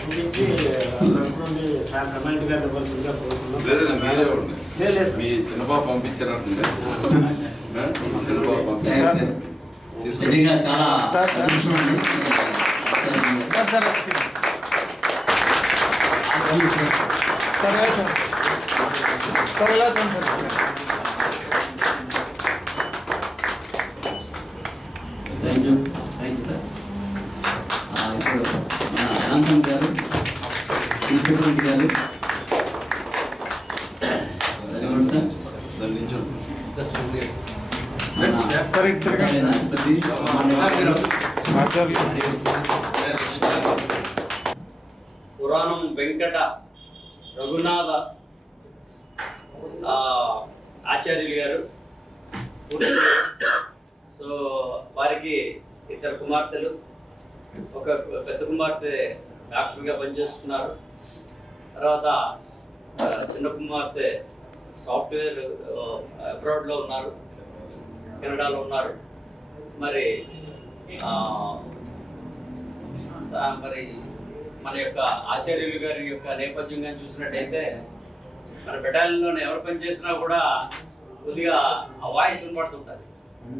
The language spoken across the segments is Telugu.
చూపించి సార్ కమాండ్ గారు ఇవ్వాల్సిందిగా కోరుతున్నాం. మీ చిన్నబాబు పంపించారంటే చిన్నబాబు పంపించారు చాలా థ్యాంక్ యూ సార్. ఇప్పుడు మన రామస్వామి గారు ఇన్స్టిట్యూట్ గారు పురాణం వెంకట రఘునాథ ఆచార్యులు గారు. సో వారికి ఇద్దరు కుమార్తెలు, ఒక పెద్ద కుమార్తె డాక్టర్గా పనిచేస్తున్నారు. తర్వాత చిన్న కుమార్తె సాఫ్ట్వేర్ అబ్రాడ్లో ఉన్నారు, కెనడాలో ఉన్నారు. మరి మరి మన యొక్క ఆచార్యులు గారి యొక్క నేపథ్యంగా చూసినట్టయితే మన బెటాలియన్లో ఎవరు పనిచేసినా కూడా కొద్దిగా ఆ వాయిస్ వినపడుతుంటుంది.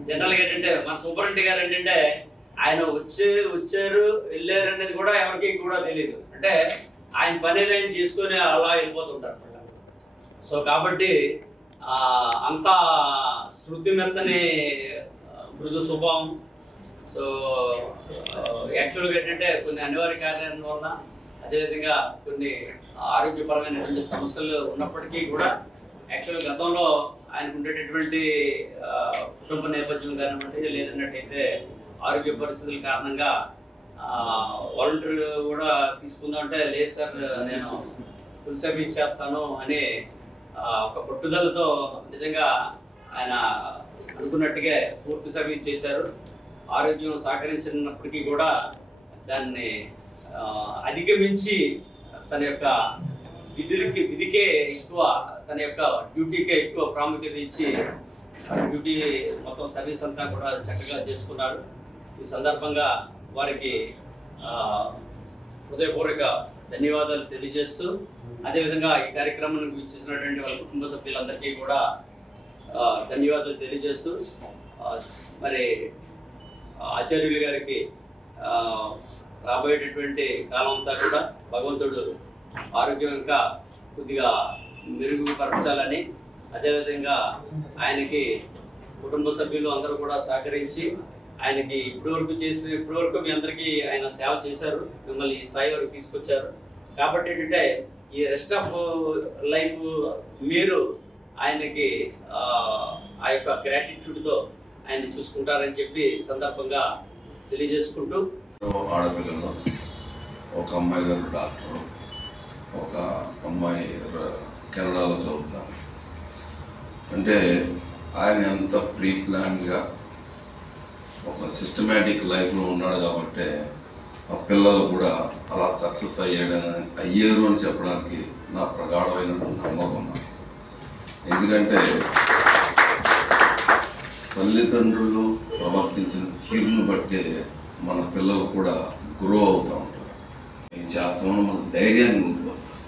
జనరల్గా ఏంటంటే మన సూపరింటెండెంట్ గారు ఏంటంటే ఆయన వచ్చారు వెళ్ళారు అనేది కూడా ఎవరికి కూడా తెలియదు. అంటే ఆయన పని ఏదైనా చేసుకొని అలా వెళ్ళిపోతుంటారు అనమాట. సో కాబట్టి అంత శృతి మెత్తని మృదు స్వభావం. సో యాక్చువల్గా ఏంటంటే కొన్ని అనివార్య కారణాల వలన, అదేవిధంగా కొన్ని ఆరోగ్యపరమైనటువంటి సమస్యలు ఉన్నప్పటికీ కూడా యాక్చువల్గా గతంలో ఆయనకు ఉండేటటువంటి కుటుంబ నేపథ్యం కానివ్వండి, లేదన్నట్టయితే ఆరోగ్య పరిస్థితుల కారణంగా వాలంటీర్ కూడా తీసుకుందామంటే లేదు సార్ నేను ఫుల్ సర్వీస్ చేస్తాను అని ఒక పట్టుదలతో నిజంగా ఆయన అనుకున్నట్టుగా పూర్తి సర్వీస్ చేశారు. ఆరోగ్యం సహకరించినప్పటికీ కూడా దాన్ని అధిగమించి తన యొక్క విధికే ఎక్కువ, తన యొక్క డ్యూటీకే ఎక్కువ ప్రాముఖ్యత ఇచ్చి డ్యూటీ మొత్తం సర్వీస్ అంతా కూడా చక్కగా చేసుకున్నారు. ఈ సందర్భంగా వారికి హృదయపూర్వక ధన్యవాదాలు తెలియజేస్తూ, అదేవిధంగా ఈ కార్యక్రమానికి ఇచ్చేసినటువంటి వాళ్ళ కుటుంబ సభ్యులందరికీ కూడా ధన్యవాదాలు తెలియజేస్తూ, మరి ఆచార్యులు గారికి రాబోయేటటువంటి కాలం అంతా కూడా భగవంతుడు ఆరోగ్యం ఇంకా కొద్దిగా మెరుగుపరచాలని, అదేవిధంగా ఆయనకి కుటుంబ సభ్యులు అందరూ కూడా సహకరించి ఆయనకి ఇప్పటివరకు మీ అందరికీ ఆయన సేవ చేశారు, మిమ్మల్ని ఈ స్థాయి వరకు తీసుకొచ్చారు. కాబట్టి ఏంటంటే ఈ రెస్ట్ ఆఫ్ లైఫ్ మీరు ఆయనకి ఆ యొక్క గ్రాటిట్యూడ్తో ఆయన చూసుకుంటారని చెప్పి సందర్భంగా తెలియజేసుకుంటూ, ఆడపిల్లలు ఒక అమ్మాయి గారు డాక్టర్, ఒక అమ్మాయి కెనడాలో చదువుతారు. అంటే ఆయన ఎంత ప్రీ ప్లాన్గా ఒక సిస్టమేటిక్ లైఫ్లో ఉన్నాడు కాబట్టి ఆ పిల్లలు కూడా అలా సక్సెస్ అయ్యారు అని చెప్పడానికి నా ప్రగాఢమైనటువంటి నమ్మకం. ఎందుకంటే తల్లిదండ్రులు ప్రవర్తించిన తీరును బట్టే మన పిల్లలు కూడా గ్రో అవుతూ ఉంటారు. ఏం చేస్తామని మనకు ధైర్యాన్ని ముందుకు వస్తాం.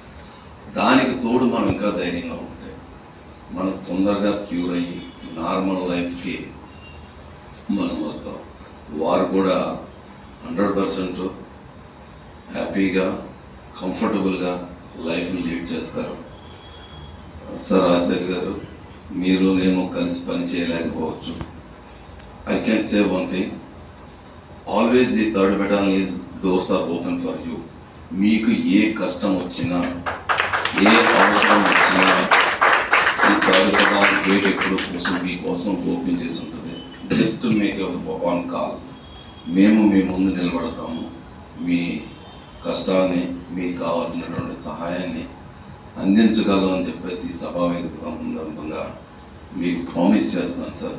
దానికి తోడు మనం ఇంకా ధైర్యంగా ఉంటే మనం తొందరగా క్యూర్ అయ్యి నార్మల్ లైఫ్కి మనం వస్తాం. వారు కూడా 100% హ్యాపీగా కంఫర్టబుల్గా లైఫ్ని లీడ్ చేస్తారు. సార్ ఆచార్య గారు, మీరు నేను కలిసి పని చేయలేకపోవచ్చు. I can say one thing, always the 3rd Battalion is doors are open for you. మీకు ఏ కష్టం వచ్చినా, ఏ అవసరం వచ్చినా ఈ 3rd Battalion గేట్ ఎప్పుడు మీకోసం ఓపెన్ చేసి ఉంటుంది. జస్ట్ మేక్ వన్ కాల్, మేము మీ ముందు నిలబడతాము. మీ కష్టాన్ని, మీకు కావాల్సినటువంటి సహాయాన్ని అందించగలం అని చెప్పేసి ఈ సభా వేదిక సందర్భంగా మీకు ప్రామిస్ చేస్తున్నాను సార్.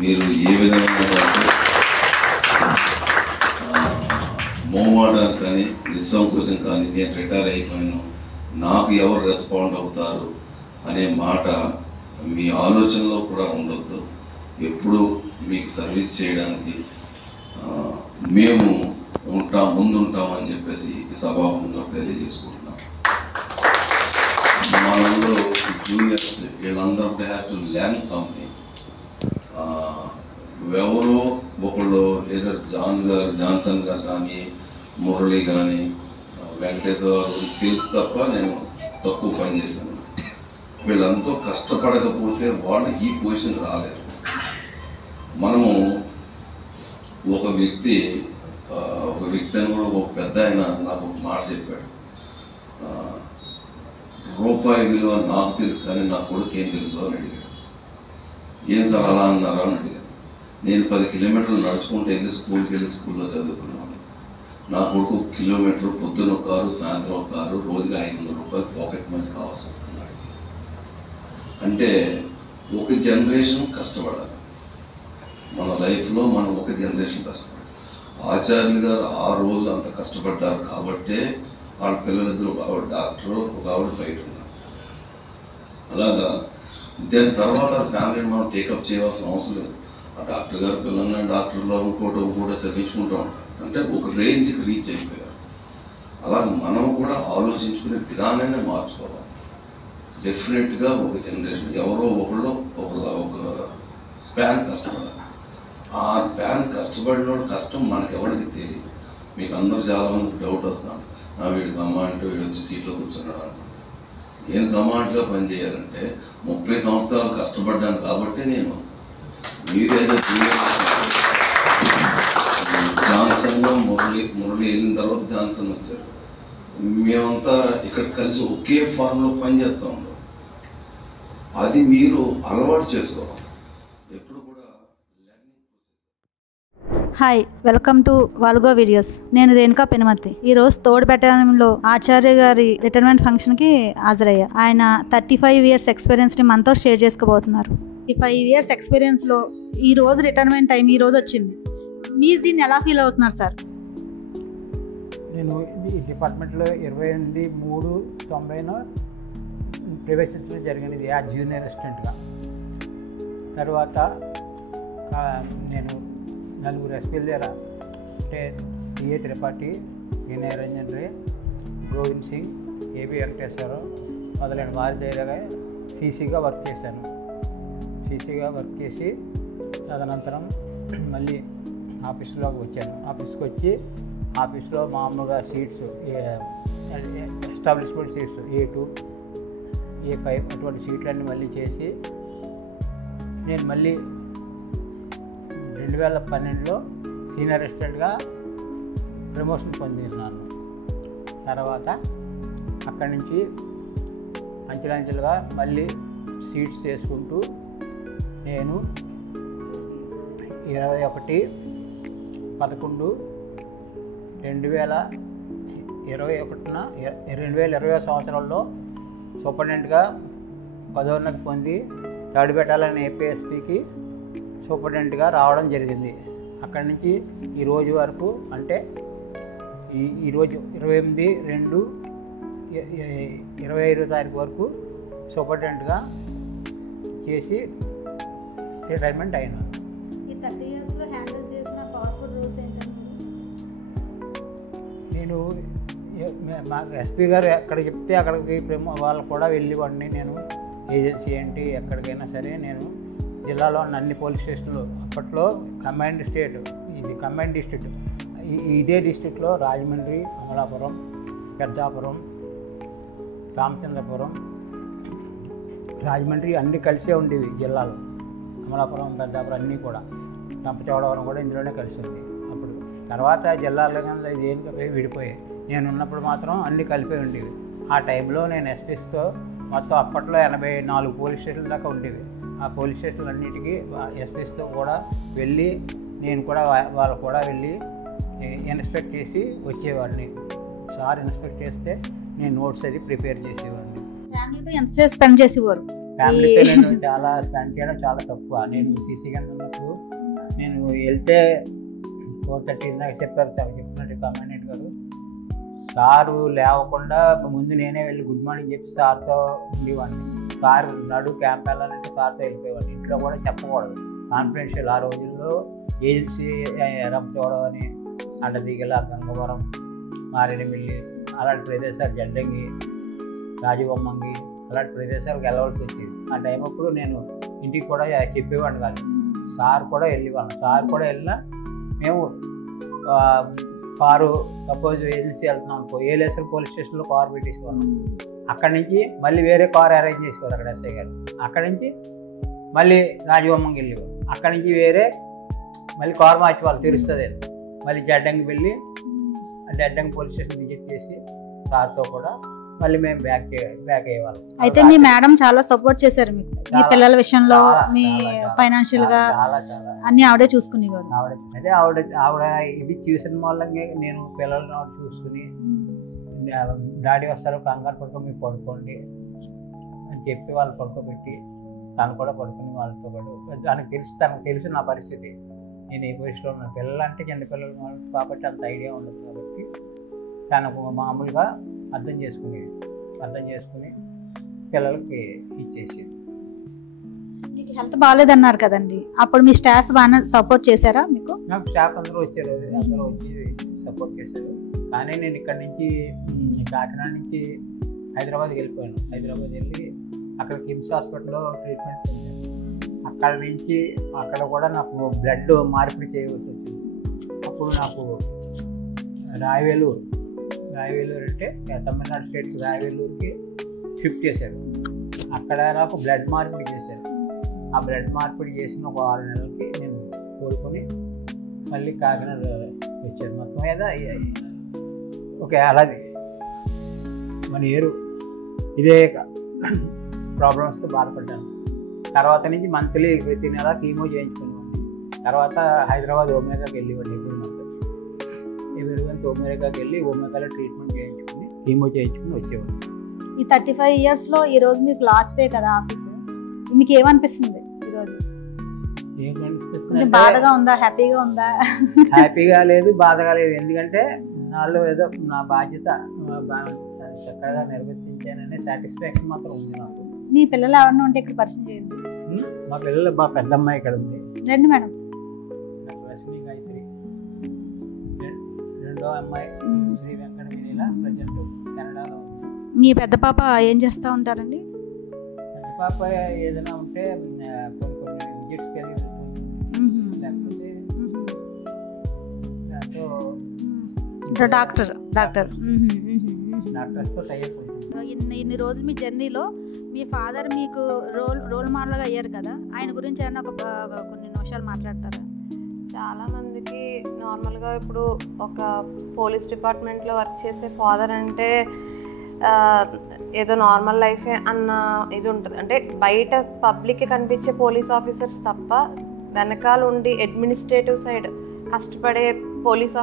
మీరు ఏ విధంగా మోమాటానికి కానీ నిస్సంకోచం కానీ నేను రిటైర్ అయిపోయాను, నాకు ఎవరు రెస్పాండ్ అవుతారు అనే మాట మీ ఆలోచనలో కూడా ఉండొద్దు. ఎప్పుడు మీకు సర్వీస్ చేయడానికి మేము ముందుంటామని చెప్పేసి ఈ సభాముఖంగా తెలియజేసుకుంటున్నాం. మనందరూ జూనియర్స్ వీళ్ళందరూ హ్యావ్ టు లెర్న్ సంథింగ్. ఎవరో ఒకళ్ళు ఏదో జాన్సన్ గారు కానీ, మురళి కానీ, వెంకటేశ్వర తెలుసు తప్ప నేను తక్కువ పని చేశాను. వీళ్ళంతా కష్టపడకపోతే వాళ్ళు ఈ పొజిషన్ రాలేరు. మనము ఒక వ్యక్తి అని కూడా ఒక పెద్ద ఆయన నాకు ఒక మాట చెప్పాడు, రూపాయి విలువ నాకు తెలుసు కానీ నా కొడుకు ఏం తెలుసు అని అడిగాడు. ఏం సార్ అలా అన్నారా అని అడిగాను. నేను 10 కిలోమీటర్లు నడుచుకుంటూ వెళ్ళి స్కూల్లో చదువుకున్నాను. నా కొడుకు కిలోమీటర్ పొద్దున ఒక కారు, సాయంత్రం ఒక కారు, రోజుగా 500 రూపాయలు పాకెట్ మనీ కావాల్సి వస్తుంది. అంటే ఒక జనరేషన్ కష్టపడాలి. మన లైఫ్లో మనం ఒక జనరేషన్ కష్టపడాలి. ఆచార్యులు గారు ఆ రోజు అంత కష్టపడ్డారు కాబట్టే వాళ్ళ పిల్లలిద్దరు, ఒక ఆవిడ డాక్టర్, ఒక ఆవిడ బయట ఉన్నారు. అలాగా దాని తర్వాత ఫ్యామిలీని మనం టేకప్ చేయవలసిన అవసరం లేదు. ఆ డాక్టర్ గారు పిల్లల్ని డాక్టర్లో ఇంకోటి కూడా చదివించుకుంటూ ఉంటారు. అంటే ఒక రేంజ్కి రీచ్ అయిపోయారు. అలాగే మనం కూడా ఆలోచించుకునే విధానాన్ని మార్చుకోవాలి. డెఫినెట్గా ఒక జనరేషన్ ఎవరో ఒకళ్ళు ఒక స్పాన్ కష్టపడాలి. ఆ స్పాన్ కష్టపడిన కష్టం మనకెవరికి తెలియదు. మీకు అందరూ చాలామందికి డౌట్ వస్తాను, వీడి కమాండ్ వీడు వచ్చి సీట్లో కూర్చున్నాడు అనుకుంటే. నేను కమాండ్గా పనిచేయాలంటే 30 సంవత్సరాలు కష్టపడ్డాను కాబట్టి నేను వస్తాను. మీరేదో జాన్సన్లో మురళి వెళ్ళిన తర్వాత జాన్సన్ వచ్చారు. మేమంతా ఇక్కడ కలిసి ఒకే ఫార్మ్లో పనిచేస్తూ ఉంటాం. అది మీరు అలవాటు చేసుకోవాలి. ఎప్పుడు కూడా హాయ్, వెల్కమ్ టు వాల్గో వీడియోస్. నేను రేణుకా పెనుమతి. ఈరోజు తోడు బెటాలియన్లో ఆచార్య గారి రిటైర్మెంట్ ఫంక్షన్కి హాజరయ్యా. ఆయన 35 years ఎక్స్పీరియన్స్ని మనతో షేర్ చేసుకోబోతున్నారు. ఈ 5 years ఎక్స్పీరియన్స్లో ఈ రోజు రిటైర్మెంట్ టైం ఈ రోజు వచ్చింది. మీరు దీన్ని ఎలా ఫీల్ అవుతున్నారు సార్? నేను ఈ డిపార్ట్మెంట్లో 28/3/90 ప్రవేశించడం జరిగినది ఆ జూనియర్ అసిస్టెంట్గా. తర్వాత నేను 4 ఎస్పీల దగ్గర అంటే టిఏ త్రిపాఠి, వి నిరంజన్ రే, గోవింద్ సింగ్, ఏబి వెంకటేశ్వరరావు మొదలైన వారి దగ్గర సీసీగా వర్క్ చేశాను. సీసీగా వర్క్ చేసి తదనంతరం మళ్ళీ ఆఫీస్లోకి వచ్చాను. ఆఫీస్కి వచ్చి ఆఫీస్లో మామూలుగా seats, establishment seats A2, A5 అటువంటి సీట్లన్నీ మళ్ళీ చేసి నేను మళ్ళీ 2012లో సీనియర్ అసిస్టెంట్గా ప్రమోషన్ పొందినాను. తర్వాత అక్కడి నుంచి అంచెలంచెలుగా మళ్ళీ సీట్స్ చేసుకుంటూ నేను 21/11/2021 సంవత్సరంలో సూపరింటెండెంట్గా పదోన్నతి పొంది థర్డ్ బెటాలియన్ ఏపీఎస్పీకి సూపరింటెండెంట్గా రావడం జరిగింది. అక్కడి నుంచి ఈ రోజు వరకు అంటే ఈరోజు 28/2/25 వరకు సూపరింటెండెంట్గా చేసి రిటైర్మెంట్ అయినాను. ఈ 30 yearsలో హ్యాండిల్ చేసిన పవర్ఫుల్ రోల్స్ ఏంటంటే నేను మాకు ఎస్పీ గారు ఎక్కడ చెప్తే అక్కడికి వాళ్ళు కూడా వెళ్ళేవాడిని. నేను ఏజెన్సీ ఏంటి ఎక్కడికైనా సరే నేను జిల్లాలో ఉన్న అన్ని పోలీస్ స్టేషన్లు, అప్పట్లో కంబైన్డ్ స్టేట్, ఇది కంబైన్డ్ డిస్ట్రిక్ట్, ఇదే డిస్ట్రిక్ట్లో రాజమండ్రి, అమలాపురం, పెద్దాపురం, రామచంద్రపురం, రాజమండ్రి అన్నీ కలిసే ఉండేవి జిల్లాలో. అమలాపురం, పెద్దాపురం అన్నీ కూడా, రంపచోడవరం కూడా ఇందులోనే కలిసి ఉంది. అప్పుడు తర్వాత జిల్లాలో కానీ దేనికి విడిపోయాయి. నేను ఉన్నప్పుడు మాత్రం అన్నీ కలిపే ఉండేవి. ఆ టైంలో నేను ఎస్పీస్తో మొత్తం అప్పట్లో 84 పోలీస్ స్టేషన్ల దాకా ఉండేవి. ఆ పోలీస్ స్టేషన్లు అన్నిటికీ ఎస్పీస్తో కూడా వెళ్ళి నేను కూడా వాళ్ళు కూడా వెళ్ళి ఇన్స్పెక్ట్ చేసి వచ్చేవాడిని. సార్ ఇన్స్పెక్ట్ చేస్తే నేను నోట్స్ అది ప్రిపేర్ చేసేవాడిని. ఫ్యామిలీతో ఎంతసేపు స్పెండ్ చేసేవారు? ఫ్యామిలీతో నేను చాలా స్పెండ్ చేయడం చాలా తక్కువ. నేను సీసీ కింద ఉన్నప్పుడు నేను వెళ్తే 4:30 దాకా చెప్పినట్టు కమాండెంట్ గారు, సారు లేవకుండా ముందు నేనే వెళ్ళి గుడ్ మార్నింగ్ చెప్పి సార్తో ఉండేవాడిని. సార్ నడు క్యాంప్ వెళ్ళాలంటే సార్తో వెళ్ళిపోయేవాడిని. ఇంట్లో కూడా చెప్పకూడదు, కాన్ఫిడెన్షియల్. ఆ రోజుల్లో ఏజెన్సీ రంపచోడవరం అని, అడ్డదిగల, గంగవరం, మారేడుమిల్లి అలాంటి ప్రదేశాలు, జడ్డంగి, రాజబొమ్మంగి అలాంటి ప్రదేశాలకు వెళ్ళవలసి వచ్చేది. ఆ టైం అప్పుడు నేను ఇంటికి కూడా చెప్పేవాడిని కాదు. సార్ కూడా వెళ్ళేవాళ్ళం. సార్ కూడా వెళ్ళినా మేము కారు సపోజ్ ఏజెన్సీ వెళ్తున్నాం అనుకో, ఏలేశ్వరం పోలీస్ స్టేషన్లో కారు పెట్టేసుకోవాలి. అక్కడి నుంచి మళ్ళీ వేరే కారు అరేంజ్ చేసుకోవాలి అక్కడ ఎస్ఐ గారు. అక్కడి నుంచి మళ్ళీ రాజబొమ్మంకి వెళ్ళేవారు. అక్కడి నుంచి వేరే మళ్ళీ కారు మార్చి వాళ్ళు తెలుస్తుంది. మళ్ళీ జడ్డంగి వెళ్ళి జడ్డంగి పోలీస్ స్టేషన్ విజిట్ చేసి సార్తో కూడా మళ్ళీ మేము బ్యాక్ అయ్యేవాళ్ళం. అయితే మీ మేడం చాలా సపోర్ట్ చేశారు మీకు, మీ పిల్లల విషయంలో, మీ ఫైనాన్షియల్ గా అన్ని ఆవిడే చూసుకునేవారు. అదే ఆవిడ ఇది చూసిన మూలంగా నేను పిల్లలను చూసుకుని, డాడీ వస్తారు కంగారు పడుకో మీరు పడుకోండి అని చెప్పి వాళ్ళు పడుకోబెట్టి తను కూడా పడుకుని వాళ్ళతో పాటు తనకు తెలుసు నా పరిస్థితి, నేను ఏ పొజిషన్లో ఉన్నాను. పిల్లలు అంటే చిన్నపిల్లలు కాబట్టి అంత ఐడియా ఉండదు కాబట్టి తనకు మామూలుగా అర్థం చేసుకుని పిల్లలకి ఇచ్చేసేది. మీకు హెల్త్ బాగాలేదన్నారు కదండి, అప్పుడు మీ స్టాఫ్ బాగా సపోర్ట్ చేశారా మీకు? నాకు స్టాఫ్ అందరూ వచ్చారు, అందరూ వచ్చి సపోర్ట్ చేశారు. కానీ నేను ఇక్కడ నుంచి కాకినాడ నుంచి హైదరాబాద్కి వెళ్ళిపోయాను. హైదరాబాద్ వెళ్ళి అక్కడ కిమ్స్ హాస్పిటల్లో ట్రీట్మెంట్ పొందాను. అక్కడ నుంచి అక్కడ కూడా నాకు బ్లడ్ మార్పిడి చేయవలసి వచ్చింది. అప్పుడు నాకు రాయవేలూరు అంటే తమిళనాడు స్టేట్కి రాయవేలూరుకి షిఫ్ట్ చేశారు. అక్కడ నాకు బ్లడ్ మార్పిడి చేశారు. ఆ బ్లడ్ మార్పిడి చేసిన ఒక 6 నెలలకి నేను కోలుకొని మళ్ళీ కాకినాడ వచ్చాను. మొత్తం మీద ఒక ఏడాది మన ఇదే ప్రాబ్లమ్స్తో బాధపడ్డాను. తర్వాత నుంచి మంత్లీ ప్రతి నెల కీమో చేయించుకునేవాడిని. తర్వాత హైదరాబాద్ ఒమేగాకి వెళ్ళేవాడిని. ఎవరి మంత్ ఒమేగాకి వెళ్ళి ఒమేగాలో ట్రీట్మెంట్ చేయించుకుని కీమో చేయించుకుని వచ్చేవాడిని. ఈ 35 ఇయర్స్లో ఈరోజు మీకు లాస్ట్ డే కదా ఆఫీస్, మీకు ఏమనిపిస్తుంది ఈరోజు? ఏమనిపిస్తుంది? బాధగా ఉందా, హ్యాపీగా ఉందా? హ్యాపీగా లేదు, బాధగా లేదు. ఎందుకంటే నాలో ఏదో నా బాధ్యత చక్కగా నిర్వర్తించాననే సాటిస్ఫాక్షన్ మాత్రం ఉంది నాకు. మీ పిల్లలు ఎవరైనా ఉంటే ఇక్కడ పరిచయం చేయండి. మా పిల్లలు పెద్ద అమ్మాయి ఇక్కడ ఉంది. రండి మేడం. లక్ష్మీ గాయత్రి. రెండో అమ్మాయి శ్రీ వెంకట వినీల, ప్రజెంట్ కెనడాలో ఉంది. మీ పెద్ద పాప ఏం చేస్తూ ఉంటారండి? పెద్ద పాప ఏదైనా ఉంటే కొన్ని విజిట్స్కి వెళ్ళి వెళ్తుంది. లేకపోతే దాంతో డాక్టర్స్తో టైప్ ఉంటుంది. ఇన్ని రోజులు మీ జర్నీలో మీ ఫాదర్ మీకు రోల్ మోడల్గా అయ్యారు కదా, ఆయన గురించి ఏమన్నా కొన్ని నిమిషాలు మాట్లాడతారా? చాలామందికి నార్మల్గా ఇప్పుడు ఒక పోలీస్ డిపార్ట్మెంట్లో వర్క్ చేసే ఫాదర్ అంటే ఏదో నార్మల్ లైఫే అన్న ఇది ఉంటుంది. అంటే బయట పబ్లిక్కి కనిపించే పోలీస్ ఆఫీసర్స్ తప్ప వెనకాల ఉండి అడ్మినిస్ట్రేటివ్ సైడ్ కష్టపడే పోలీస్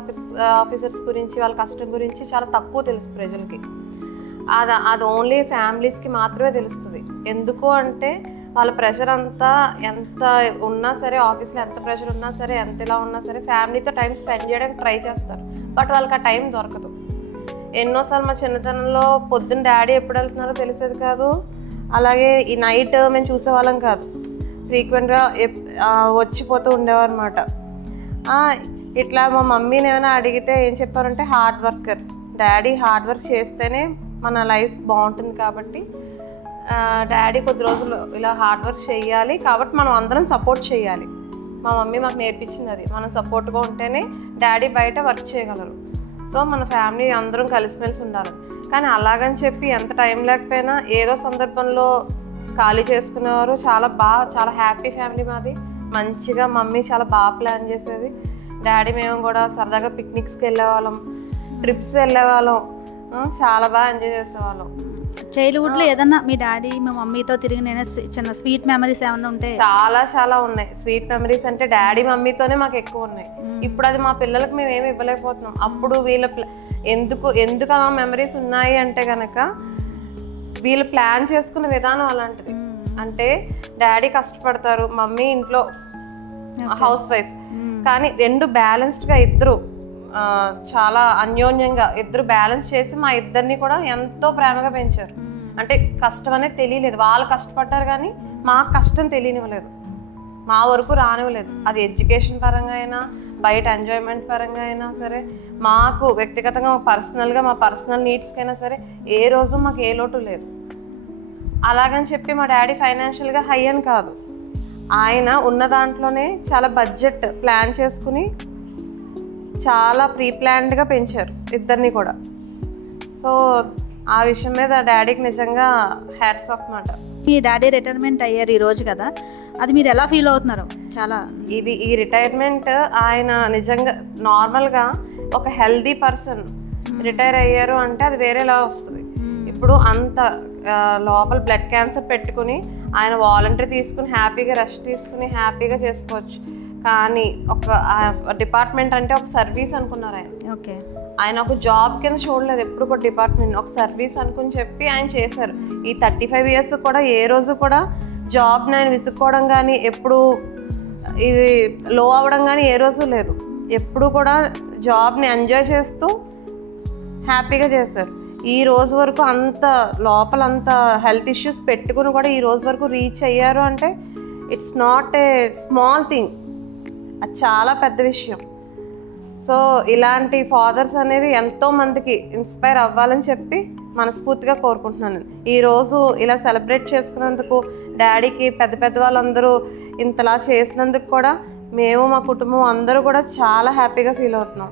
ఆఫీసర్స్ గురించి, వాళ్ళ కష్టం గురించి చాలా తక్కువ తెలుసు ప్రజలకి. అది ఓన్లీ ఫ్యామిలీస్కి మాత్రమే తెలుస్తుంది. ఎందుకు అంటే వాళ్ళ ప్రెషర్ అంతా ఎంత ఉన్నా సరే, ఆఫీస్లో ఎంత ప్రెషర్ ఉన్నా సరే, ఎంత ఇలా ఉన్నా సరే ఫ్యామిలీతో టైం స్పెండ్ చేయడానికి ట్రై చేస్తారు. బట్ వాళ్ళకి ఆ టైం దొరకదు. ఎన్నోసార్లు మా చిన్నతనంలో పొద్దున్న డాడీ ఎప్పుడు వెళ్తున్నారో తెలిసేది కాదు. అలాగే ఈ నైట్ మేము చూసేవాళ్ళం కాదు, ఫ్రీక్వెంట్గా వచ్చిపోతూ ఉండేవారు అనమాట. ఇట్లా మా మమ్మీని ఏమైనా అడిగితే ఏం చెప్పారంటే hard worker, daddy hard work చేస్తేనే మన లైఫ్ బాగుంటుంది కాబట్టి డాడీ కొద్ది రోజులు ఇలా హార్డ్ వర్క్ చేయాలి కాబట్టి మనం అందరం సపోర్ట్ చేయాలి. మా మమ్మీ మాకు నేర్పించింది అది. మనం సపోర్ట్గా ఉంటేనే డాడీ బయట వర్క్ చేయగలరు. సో మన ఫ్యామిలీ అందరం కలిసిమెలిసి ఉండాలి. కానీ అలాగని చెప్పి ఎంత టైం లేకపోయినా ఏదో సందర్భంలో ఖాళీ చేసుకునేవారు. చాలా హ్యాపీ ఫ్యామిలీ మాది. మంచిగా మమ్మీ చాలా బాగా ప్లాన్ చేసేది. డాడీ మేము కూడా సరదాగా పిక్నిక్స్కి వెళ్ళేవాళ్ళం, ట్రిప్స్ వెళ్ళేవాళ్ళం, చాలా బాగా ఎంజాయ్ చేసేవాళ్ళం. చైల్డ్హుడ్లో ఏదన్నా మీ డాడీ మీ మమ్మీతో తిరిగిన చిన్న స్వీట్ మెమరీస్ ఏమన్నా ఉంటే? చాలా ఉన్నాయి స్వీట్ మెమరీస్. అంటే డాడీ మమ్మీతోనే మాకు ఎక్కువ ఉన్నాయి. ఇప్పుడు అది మా పిల్లలకు మేము ఏమి ఇవ్వలేకపోతున్నాం. అప్పుడు వీళ్ళ ఎందుకు ఆ మెమరీస్ ఉన్నాయి అంటే కనుక వీళ్ళు ప్లాన్ చేసుకునే విధానం అలాంటిది. అంటే డాడీ కష్టపడతారు, మమ్మీ ఇంట్లో హౌస్ వైఫ్, కానీ రెండు బ్యాలెన్స్డ్గా ఇద్దరు చాలా అన్యోన్యంగా ఇద్దరు బ్యాలెన్స్ చేసి మా ఇద్దరిని కూడా ఎంతో ప్రేమగా పెంచారు. అంటే కష్టం అనేది తెలియలేదు. వాళ్ళు కష్టపడ్డారు కానీ మాకు కష్టం తెలియనివ్వలేదు. మా వరకు రానివ్వలేదు. అది ఎడ్యుకేషన్ పరంగా అయినా, బయట ఎంజాయ్మెంట్ పరంగా అయినా సరే, మాకు వ్యక్తిగతంగా పర్సనల్గా మా పర్సనల్ నీడ్స్కైనా సరే ఏ రోజు మాకు ఏ లోటు లేదు. అలాగని చెప్పి మా డాడీ ఫైనాన్షియల్గా హై అని కాదు, ఆయన ఉన్న దాంట్లోనే చాలా బడ్జెట్ ప్లాన్ చేసుకుని చాలా ప్రీ ప్లాన్డ్గా పెంచారు ఇద్దరిని కూడా. సో ఆ విషయం మీద డాడీకి నిజంగా హ్యాట్స్ ఆఫ్ మాట. మీ డాడీ రిటైర్మెంట్ అయ్యారు ఈ రోజు కదా, అది మీరు ఎలా ఫీల్ అవుతున్నారు? చాలా ఈ రిటైర్మెంట్ ఆయన నిజంగా నార్మల్గా ఒక హెల్దీ పర్సన్ రిటైర్ అయ్యారు అంటే అది వేరేలా వస్తుంది. ఇప్పుడు అంత లోపల బ్లడ్ క్యాన్సర్ పెట్టుకుని ఆయన వాలంటరీ తీసుకుని హ్యాపీగా రెస్ట్ తీసుకుని హ్యాపీగా చేసుకోవచ్చు. కానీ ఒక డిపార్ట్మెంట్ అంటే ఒక సర్వీస్ అనుకున్నారు ఆయన. ఓకే, ఆయన ఒక జాబ్ కింద చూడలేదు ఎప్పుడు కూడా డిపార్ట్మెంట్, ఒక సర్వీస్ అనుకుని చెప్పి ఆయన చేశారు. ఈ 35 years కూడా ఏ రోజు కూడా జాబ్ని ఆయన విసుక్కోవడం కానీ, ఎప్పుడు ఇది లో అవ్వడం కానీ ఏ రోజు లేదు. ఎప్పుడు కూడా జాబ్ని ఎంజాయ్ చేస్తూ హ్యాపీగా చేశారు. ఈ రోజు వరకు అంత లోపల అంత హెల్త్ ఇష్యూస్ పెట్టుకుని కూడా ఈ రోజు వరకు రీచ్ అయ్యారు అంటే it's not a small thing, అది చాలా పెద్ద విషయం. సో ఇలాంటి ఫాదర్స్ అనేది ఎంతో మందికి ఇన్స్పైర్ అవ్వాలని చెప్పి మనస్ఫూర్తిగా కోరుకుంటున్నాను. ఈరోజు ఇలా సెలబ్రేట్ చేసుకున్నందుకు డాడీకి పెద్ద వాళ్ళందరూ ఇంతలా చేసినందుకు కూడా మేము మా కుటుంబం అందరూ కూడా చాలా హ్యాపీగా ఫీల్ అవుతున్నాం.